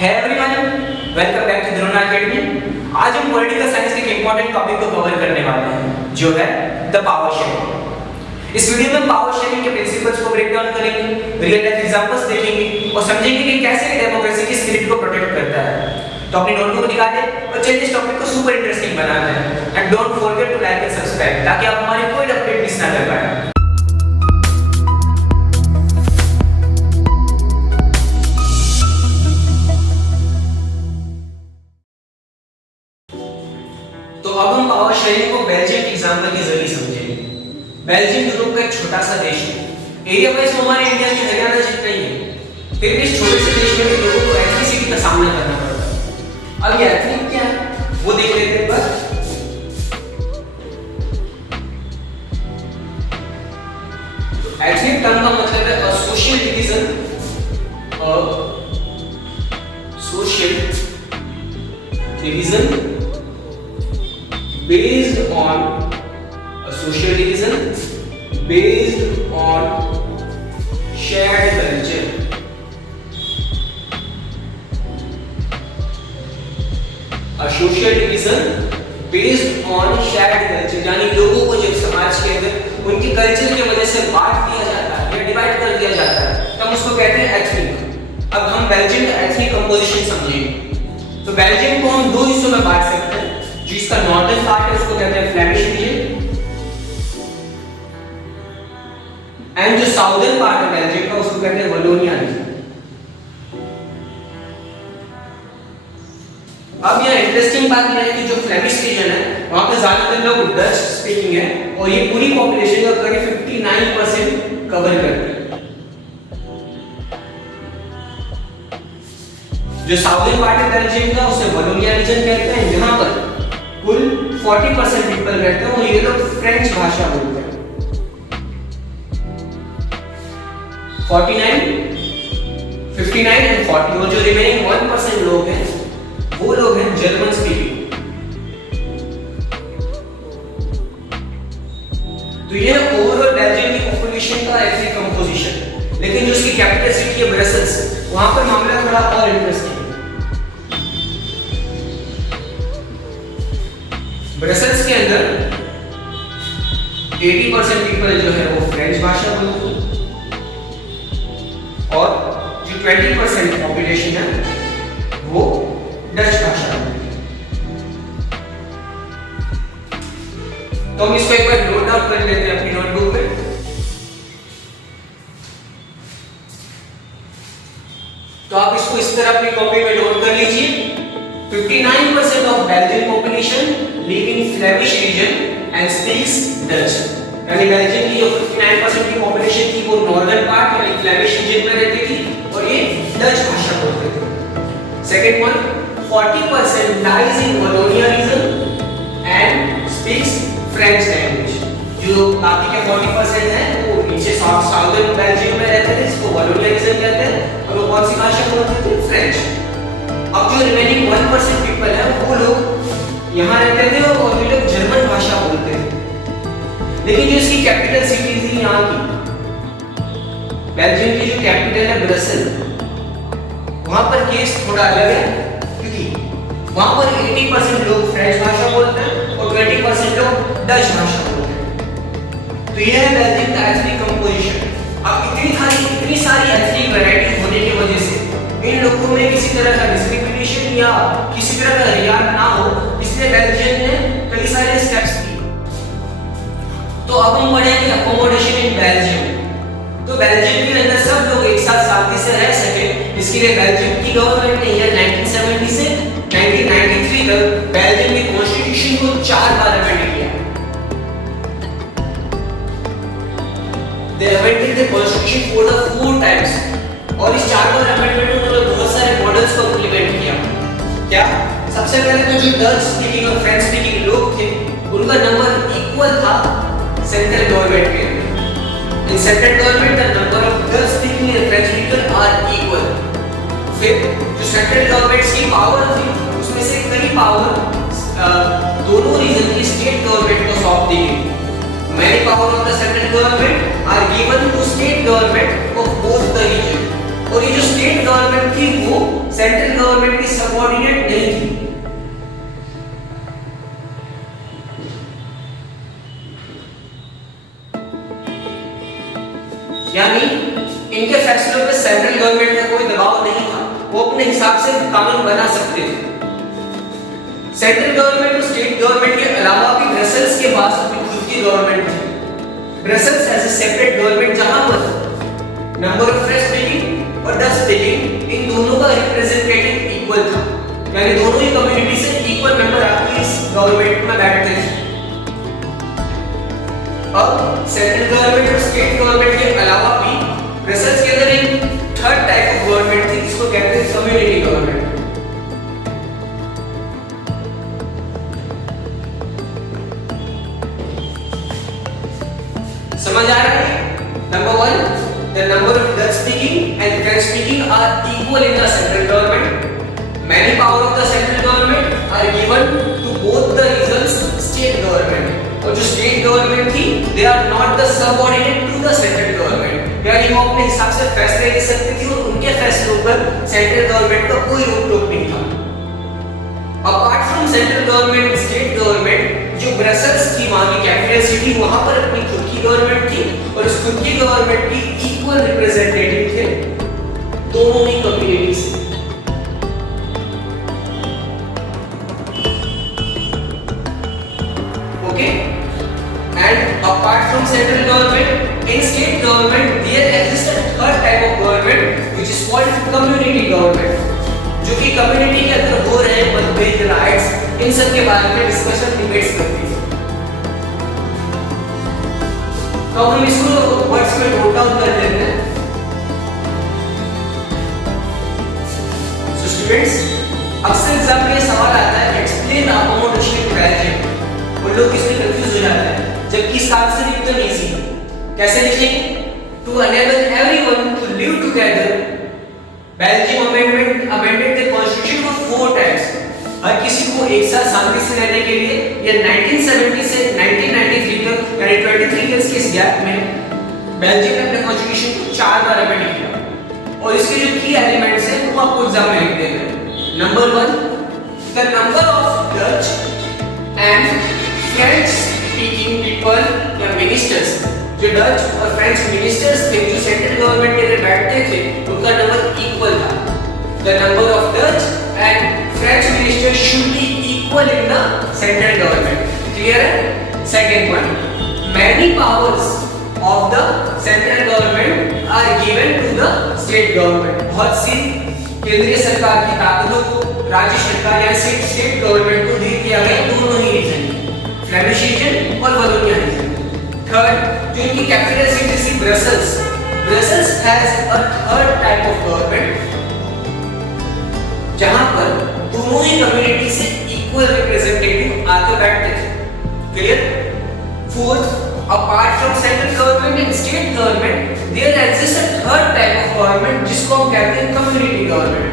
है everyone, welcome back to Drona academy. आज हम पॉलिटिकल साइंस के एक इंपॉर्टेंट टॉपिक को कवर करने वाले हैं जो है द पावर शेयरिंग। इस वीडियो में पावर शेयरिंग के प्रिंसिपल्स को ब्रेक डाउन करेंगे, रियल लाइफ एग्जांपल्स देखेंगे और समझेंगे कि कैसे डेमोक्रेसी की स्पिरिट को प्रोटेक्ट करता है। तो अपनी नोटबुक निकालें और चलिए इस टॉपिक को सुपर इंटरेस्टिंग बनाते हैं। And don't forget to like and subscribe ताकि आप हमारी कोई अपडेट मिस ना कर पाएं। तो अब हम पावर शेयरिंग को बेल्जियम के एग्जांपल के जरिए समझेंगे। बेल्जियम यूरोप का एक छोटा सा देश है। एरिया वाइज हमारे इंडिया की हरियाणा जितना ही है। फिर भी इस छोटे से देश में लोगों को एथनिसिटी का सामना करना पड़ता है। अब ये एथनिक क्या है वो देख लेते हैं। बस एथनिक टर्म का मतलब है social division, social division based on a social division based on shared culture। A social division based on shared culture यानी लोगों को जब समाज के अंदर उनके कल्चर की वजह से बांट दिया जाता है या डिवाइड कर दिया जाता है तो हम उसको कहते हैं एथनिक। अब हम बेल्जियम का एथनिक कंपोजिशन समझेंगे। तो बेल्जियम को हम दो हिस्सों में बांट सकते हैं। जिसका नॉर्दर्न पार्ट है उसको कहते हैं फ्लेमिश रीजन, एंड जो साउदर्न पार्ट है बेल्जियम का उसको कहते हैं वलोनिया रीजन। अब यह इंटरेस्टिंग बात यह है कि जो फ्लेमिश रीजन है वहां पे ज्यादातर लोग डच स्पीकिंग है और ये पूरी पॉपुलेशन का करीब 59% कवर करती है। जो साउदर्न पार्ट है बेल्जियम का उसे वलोनिया रीजन कहते हैं। यहां पर कुल 40% पीपल रहते हैं और ये लोग फ्रेंच भाषा बोलते हैं। 49, 59 एंड 40 और जो रिमेनिंग 1% लोग हैं वो लोग हैं जर्मन स्पीकिंग। तो ये ओवरऑल बेल्जियम की पॉपुलेशन का एथनिक कंपोजिशन है। लेकिन जो उसकी कैपिटल सिटी है ब्रसेल्स, वहां पर मामला थोड़ा और इंटरेस्टिंग है। ब्रसेल्स के अंदर 80% पीपल जो है वो फ्रेंच भाषा बोलते हैं और जो 20% पॉपुलेशन है वो डच भाषा बोलते हैं। तो हम इसको एक बार नोट डाउन कर लेते हैं अपनी नोटबुक में। तो आप इसको इस तरह अपनी कॉपी में नोट कर लीजिए। 59% of Belgian population live in Flemish region and speaks Dutch। यानी बेल्जियम की जो 59% की पॉपुलेशन थी वो नॉर्दर्न पार्ट यानी फ्लेमिश रीजन में रहती थी और ये डच भाषा बोलते थे। Second one 40% lives in Wallonia region and speaks French language। जो बाकी के 40% हैं वो नीचे साउदर्न बेल्जियम में रहते थे जिसको वलोनिया रीजन कहते हैं और वो कौन सी भाषा बोलते थे? फ्रेंच। अब जो रिमेनिंग 1% पीपल है वो लोग यहाँ रहते थे और ये लोग जर्मन भाषा बोलते थे। लेकिन जो इसकी कैपिटल सिटी थी यहाँ की बेल्जियम की जो कैपिटल है ब्रसेल, वहां पर केस थोड़ा अलग है क्योंकि वहां पर 80% लोग फ्रेंच भाषा बोलते हैं और 20% लोग डच भाषा बोलते हैं। तो यह है बेल्जियम का एथनिक कंपोजिशन। अब इतनी सारी एथनिक वैरायटी होने की वजह से इन लोगों में किसी तरह का डिस्क्रिमिनेशन या किसी तरह का रियार ना हो, इसलिए बेल्जियम ने कई सारे स्टेप्स लिए। तो अब हम पढ़ेंगे अकोमोडेशन इन बेल्जियम। तो बेल्जियम के अंदर सब लोग एक साथ शांति से रह सके इसके लिए बेल्जियम की गवर्नमेंट ने ईयर 1970 से 1993 तक बेल्जियम की कॉन्स्टिट्यूशन को 4 बार अमेंड किया। They amended the constitution for the 4 times और इस 4 बार अमेंडमेंट में उन्होंने बहुत सारे मॉडल्स को इंप्लीमेंट किया। क्या? सबसे पहले तो जो डच स्पीकिंग और फ्रेंच स्पीकिंग लोग थे उनका नंबर इक्वल था सेंट्रल गवर्नमेंट के। In central government the number of Dutch speaking and French speaker are equal. फिर जो सेंट्रल गवर्नमेंट की पावर थी उसमें से कई पावर दोनों रीजन की स्टेट गवर्नमेंट को सौंप दी गई। Many power of the central government are given to state government of both the region। और ये जो स्टेट गवर्नमेंट थी वो सेंट्रल गवर्नमेंट हिसाब से कानून बना सकते थे। सेंट्रल गवर्नमेंट और स्टेट गवर्नमेंट के अलावा भी ब्रसेल्स के पास अपनी खुद की गवर्नमेंट थी। Brussels as a separate government जहां पर नंबर ऑफ फ्रेंच स्पीकिंग और डच स्पीकिंग इन दोनों का रिप्रेजेंटेटिव इक्वल था, यानी दोनों ही कम्युनिटी से इक्वल मेंबर आके इस गवर्नमेंट में बैठते थे। अब सेंट्रल गवर्नमेंट और स्टेट गवर्नमेंट के अलावा भी ब्रसेल्स के अंदर एक थर्ड टाइप ऑफ गवर्नमेंट थी जिसको कहते हैं कम्युनिटी गवर्नमेंट। समझ आ रहा है? Number 1, the number of Dutch speaking and French speaking are equal in the central government. Many power of the central government are given to both the regions state government. और जो state government थी, they are not the subordinate to the central government. यानी वो अपने हिसाब से फैसले ले सकती थी और उनके फैसलों पर central government का कोई रोक टोक नहीं था। Apart from central government, state government जो ब्रसेल्स की वहां की कैपिटल सिटी वहां पर अपनी खुद की गवर्नमेंट थी और उस खुद की गवर्नमेंट की इक्वल रिप्रेजेंटेटिव थे दोनों ही कम्युनिटी से। Okay, and apart from central government in state government there exist a third type of government which is called community government, जो कि कम्युनिटी के अंदर हो रहे मतभेद, राइट्स, इन सब के बारे में डिस्कशन डिबेट्स करती है। तो हम इसको वर्ड्स में नोट डाउन कर लेते हैं। सो स्टूडेंट्स, अक्सर एग्जाम में सवाल आता है एक्सप्लेन अकोमोडेशन इन बेल्जियम। वो लोग इसमें कंफ्यूज हो जाते हैं, जबकि इसका आंसर एकदम इजी है। कैसे लिखेंगे? To enable everyone to live together Belgium amended the constitution for 4 times. हर किसी को एक साथ शांति से रहने के लिए ये 1970 से 1993 तक यानी 23 इयर्स के इस गैप में बेल्जियम ने अपने कॉन्स्टिट्यूशन को 4 बार अमेंड किया और इसके जो की एलिमेंट्स हैं वो आपको एग्जाम में लिख देने हैं। Number 1, the number of Dutch and French speaking people या मिनिस्टर्स, जो डच और फ्रेंच मिनिस्टर्स थे जो सेंट्रल गवर्नमेंट के अंदर बैठते थे उनका नंबर इक्वल था। The number of Dutch and French ministers should be equal in the central government. Clear है? Second one, many powers of the central government are given to the state government. बहुत सी केंद्रीय सरकार की ताकतों को राज्य सरकार या स्टेट गवर्नमेंट को दे दिया गया दोनों ही रीजन, फ्लेमिश रीजन और वलोनिया रीजन। थर्ड, जो इनकी कैपिटल सिटी थी Brussels, Brussels has a third type of government जहां पर दोनों ही कम्युनिटी से इक्वल रिप्रेजेंटेटिव आके बैठते थे। Clear? Fourth, apart from central government and state government there exist a third type of government जिसको हम कहते हैं कम्युनिटी गवर्नमेंट,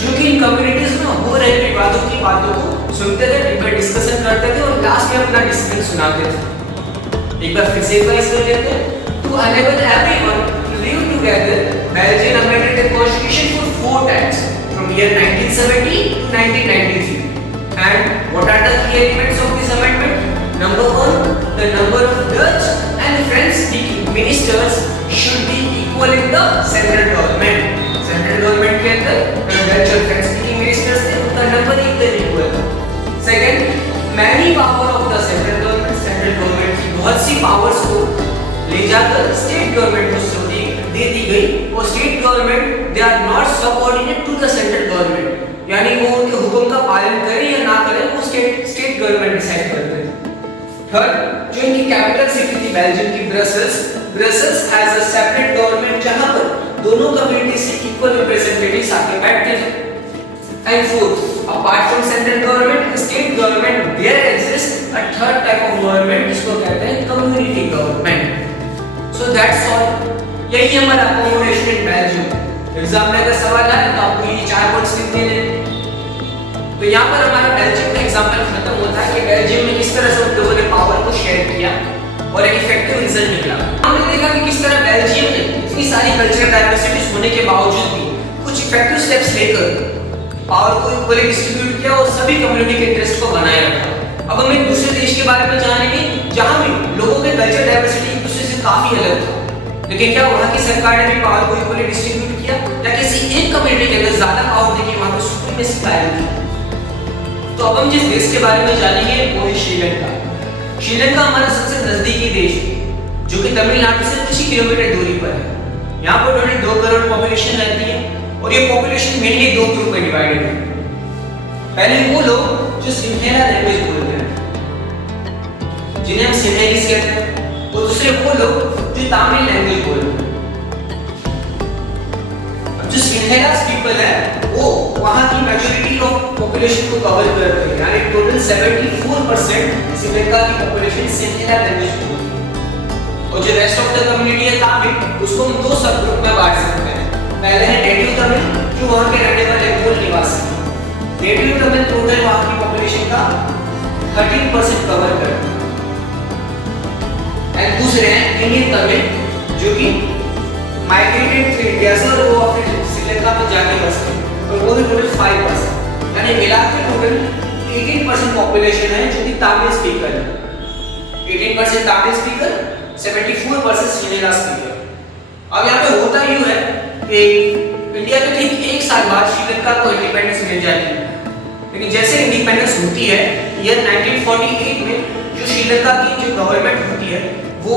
जो कि इन कम्युनिटीज में हो रहे विवादों की बातों को सुनते थे, डिबेट डिस्कशन करते थे और लास्ट में अपना डिसीजन सुनाते थे। एक बार फिर से रिवाइज कर लेते हैं। To enable everyone live together, Belgium amended the constitution for 4 times from year 1970 to 1993. And what are the key elements of this amendment? Number 1, the number of Dutch and French speaking ministers should be equal in the central government. Central government के अंदर जो Dutch और French speaking ministers थे उनका number एकदम equal. Second, many power of the central government की बहुत सी powers को ले जाकर स्टेट गवर्नमेंट को दे दी गई और state government they are not subordinate to the central government, यानी वो उनके हुक्म का पालन करे या ना करे वो स्टेट गवर्नमेंट डिसाइड करते हैं। थर्ड, जो इनकी कैपिटल सिटी थी बेल्जियम की Brussels has a separate government जहां पर दोनों कम्युनिटी से इक्वल रिप्रेजेंटेटिव्स आके बैठते थे। And fourth, apart from central government state government there exist a third type of government जिसको कहते हैं community government. So that's all, यही हमारा अकोमोडेशन इन बेल्जियम। एग्जाम में अगर सवाल आए तो आपको ये 4 पॉइंट्स लिखने हैं। तो यहाँ पर हमारा बेल्जियम का एग्जांपल खत्म होता है कि बेल्जियम में किस तरह से उन लोगों ने पावर को शेयर किया और एक इफेक्टिव रिजल्ट निकला। हमने देखा कि किस तरह बेल्जियम ने इतनी सारी कल्चरल डाइवर्सिटीज होने के बावजूद भी कुछ इफेक्टिव स्टेप्स लेकर पावर को इक्वली डिस्ट्रीब्यूट किया और सभी कम्युनिटी के इंटरेस्ट को बनाए रखा। अब हम एक दूसरे देश के बारे में जानेंगे जहां भी लोगों के कल्चरल डाइवर्सिटी एक दूसरे से काफी अलग था। लेकिन क्या वहां की सरकार ने भी पावर को इक्वली डिस्ट्रीब्यूट किया, या किसी एक कम्युनिटी के अंदर ज्यादा पावर देके वहां पर सुप्रीमेसी कायम की? तो अब हम जिस देश के बारे में जानेंगे वो है श्रीलंका। श्रीलंका हमारा सबसे नजदीकी देश है, जो कि तमिलनाडु से कुछ ही किलोमीटर दूरी पर है। यहाँ पर टोटल 2 करोड़ पॉपुलेशन रहती है, और ये पॉपुलेशन मेनली 2 ग्रुप में डिवाइडेड है। पहले वो लोग जो सिंहेला लैंग्वेज बोलते हैं, जिन्हें हम सिंहेलीज कहते हैं, और दूसरे वो लोग जो तमिल लैंग्वेज बोलते हैं। अब जो सिंहेलास पीपल है वो वहां की मेजॉरिटी ऑफ पॉपुलेशन को कवर करते हैं, यानी टोटल 74% श्रीलंका की पॉपुलेशन सिंहेला लैंग्वेज बोलती है। और जो रेस्ट ऑफ द कम्युनिटी है तमिल, उसको हम 2 सब ग्रुप में बांट सकते हैं। पहले है नेटिव तमिल, जो वहां के रहने वाले मूल निवासी। नेटिव तमिल टोटल वहां की पॉपुलेशन का 13% कवर करते हैं। एंड दूसरे हैं इंडियन तमिल, जो कि माइग्रेटेड टू इंडिया से, और वो फिर श्रीलंका में जाके बसते हैं, और वो भी टोटल 5%, यानी मिला के टोटल 18% पॉपुलेशन है जो कि तमिल स्पीकर है। 18% तमिल स्पीकर, 74% सिंहेला स्पीकर। अब यहाँ पे होता यूं है कि इंडिया के ठीक 1 साल बाद श्रीलंका को इंडिपेंडेंस मिल जाती है, लेकिन जैसे इंडिपेंडेंस होती है ईयर 1948 में, जो श्रीलंका की जो गवर्नमेंट होती है वो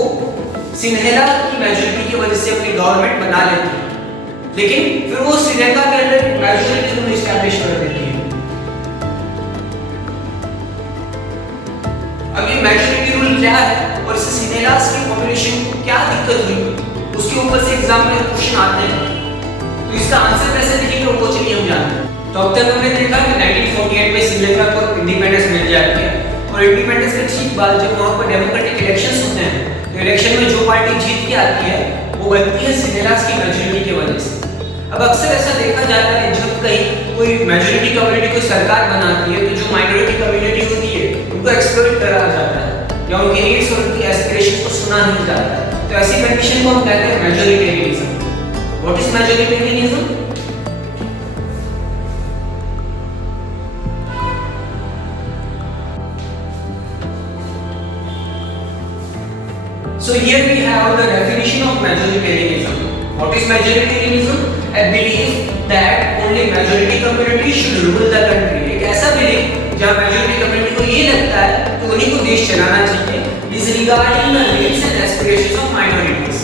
सिंहेला की मेजॉरिटी की वजह से अपनी गवर्नमेंट बना लेती है, लेकिन फिर वो श्रीलंका के अंदर मेजॉरिटी रूल एस्टैब्लिश कर देती है। अब ये मेजॉरिटी रूल क्या है और इससे सिंहेलास की पॉपुलेशन को क्या दिक्कत हुई, उसके ऊपर से एग्जाम में क्वेश्चन आते हैं, तो इसका आंसर कैसे लिखेंगे वो चलिए हम जानते हैं। तो अब तक हमने देखा कि 1948 में श्रीलंका को इंडिपेंडेंस मिल जाती है, और इंडिपेंडेंस के ठीक बाद जब वहां पर डेमोक्रेटिक इलेक्शंस होते हैं, तो इलेक्शन में जो पार्टी जीत के आती है वो बनती है सिंहेलास की मेजॉरिटी की वजह से। अब अक्सर ऐसा देखा जाता है जब कहीं कोई मेजॉरिटी कम्युनिटी कोई सरकार बनाती है, तो जो माइनॉरिटी कम्युनिटी होती है उनको एक्सप्लॉइट करा जाता है, या उनकी नीड्स और उनकी एस्पिरेशंस को सुना नहीं जाता है। तो ऐसी कंडीशन को हम कहते हैं majoritarianism. What is majoritarianism? So here we have the definition of majoritarianism. What is majoritarianism? A belief that only majority community should rule the country. एक ऐसा belief जहाँ majority community को ये लगता है कि उन्हीं को देश चलाना चाहिए, disregarding the needs and aspirations of minorities.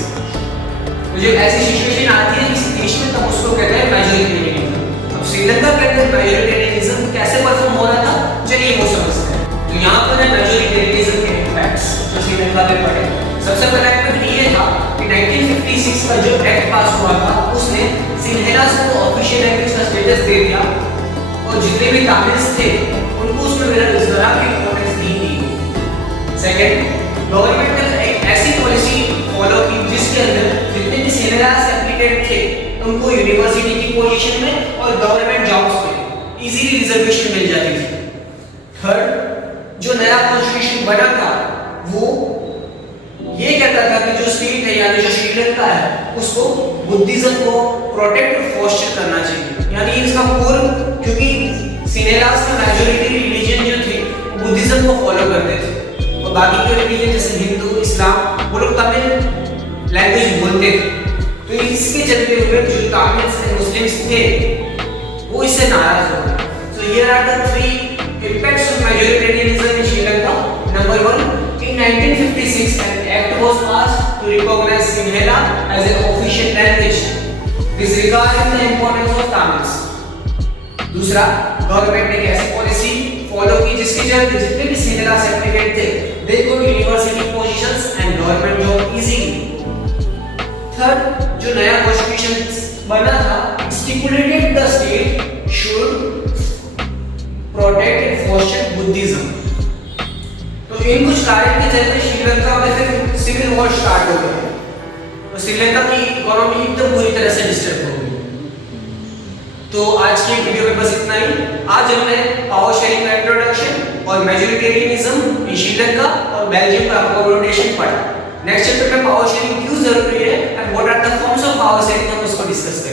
तो जब ऐसी सिचुएशन आती है किसी देश में, तब उसको कहते हैं majoritarianism. अब श्रीलंका के अंदर majoritarianism कैसे परफॉर्म हो रहा था, चलिए वो समझते हैं। तो यहाँ पर है majoritarianism के इम्पैक्ट्स जो श्रीलंका में पड़े। सबसे पहला इम्पैक्ट ये था कि 1956 का जो एक्ट पास हुआ था उसने सिंहेलास को ऑफिशियल लैंग्वेज का स्टेटस दे दिया, और जितने भी तमिल्स थे उनको उसमें जरा भी इंपॉर्टेंस नहीं दी। सेकंड, गवर्नमेंट ने एक ऐसी पॉलिसी फॉलो की जिसके अंदर जितने भी सिंहेलास एप्लीकेंट थे उनको यूनिवर्सिटी की पोजीशन में और गवर्नमेंट जॉब्स में इजीली रिजर्वेशन मिल जाती थी। थर्ड, जो नया कॉन्स्टिट्यूशन बना था वो ये कहता था कि जो स्टेट है यानी जो श्रीलंका है उसको बुद्धिज्म को प्रोटेक्ट और फोस्टर करना चाहिए, यानी इसका कोर, क्योंकि सिंहेलास में मेजॉरिटी रिलीजन जो थे बुद्धिज्म को फॉलो करते थे, और बाकी के रिलीजन जैसे हिंदू, इस्लाम, वो लोग तमिल लैंग्वेज बोलते थे। तो इसके चलते हुए जो तमिल्स एंड मुस्लिम्स थे वो इससे नाराज हो गए। So here are the 3 impacts of majoritarianism in Sri Lanka. Number 1, in 1956 an act was passed to recognize Sinhala as an official language, disregarding the importance of Tamils. दूसरा, government ने ऐसी policy follow की जिसके चलते जितने भी सिंहेला applicant थे they got university positions and government job easily. Third, जो नया कॉन्स्टिट्यूशन बना था stipulated the state should protect and foster Buddhism. तो इन कुछ कार्य के चलते श्रीलंका में फिर सिविल वॉर स्टार्ट हो गया, तो श्रीलंका की इकोनॉमी एकदम बुरी तरह से डिस्टर्ब हो गई। तो आज की वीडियो में बस इतना ही। आज हमने पावर शेयरिंग का इंट्रोडक्शन और मेजॉरिटेरियनिज्म इन श्रीलंका और बेल्जियम का अकोमोडेशन पढ़ा। नेक्स्ट चैप्टर में पावर शेयरिंग क्यों जरूरी है and what are the forms of power sharing हम उसको डिस्कस